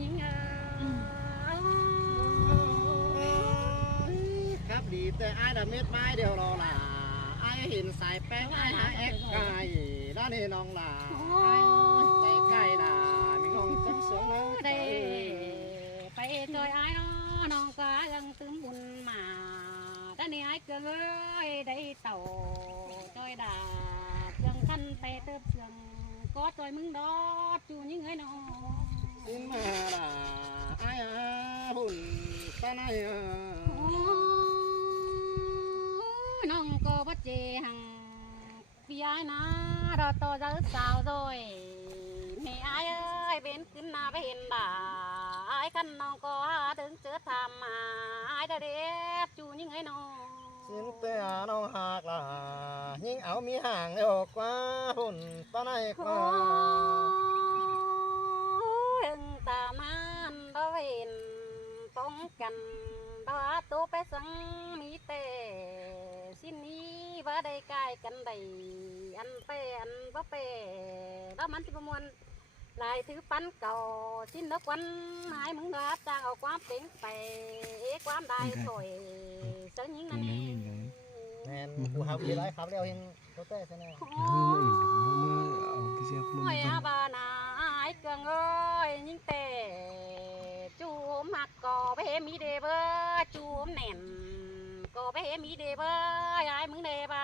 หญิงครับดีแต่ไอ้ดำเม็ดไม้เดียวรอล่ะไอ้เห็นสายแป้งไอ้หาแอกไก่ด้านนี้น้องล่ะไอ้ใส่ไก่ล่ะมีน้องจับสวงแล้ว ได้ไปจอยไอ้น้องก็ยังตึงบุญมาด้านนี้ไอ้เกินได้เต่าจอยดายังทันไปเติบเชิงก็จอยมึงดอจูยิ่งไอ้น้อง อินมาล่ะไอ้หุ่นตาไหน น้องก็บ่เจหังพี่ไอ้นะเราโตจะสาวrồiแม่ไอ้เอ้ยเป็นขึ้นหน้าไปเห็นบ่าไอ้คันน้องก็ถึงเจอทำมาไอ้เด็ดจูยิ่งไอ้น้อง สินเปียน้องหากล่ะยิ่งเอามีห่างออกกว่าหุ่นตาไหนกว่า ถึงตามันเราเห็นป้องกันเราตัวไปสังมีแต่สิ้นนี้ว่าได้ใกล้กันได้อันเปอันว่าเปแล้วมันที่ประมวลลายถือปันเก่าสิ้นนักวันหายมึงรักจางเอาความเป็นไปความได้ถอยเสียงยิงนั่นเอง แมนกูหาวิไลครับเรียวเห็นโคเต้ใช่ไหม โอ้ยอาบานาไอ้เกิงเอ้ยยิงเตะจูมหักก่อไปเฮมีเดเบอจูมแหน่นก่อไปเฮมีเดเบอไอ้มึงเดบา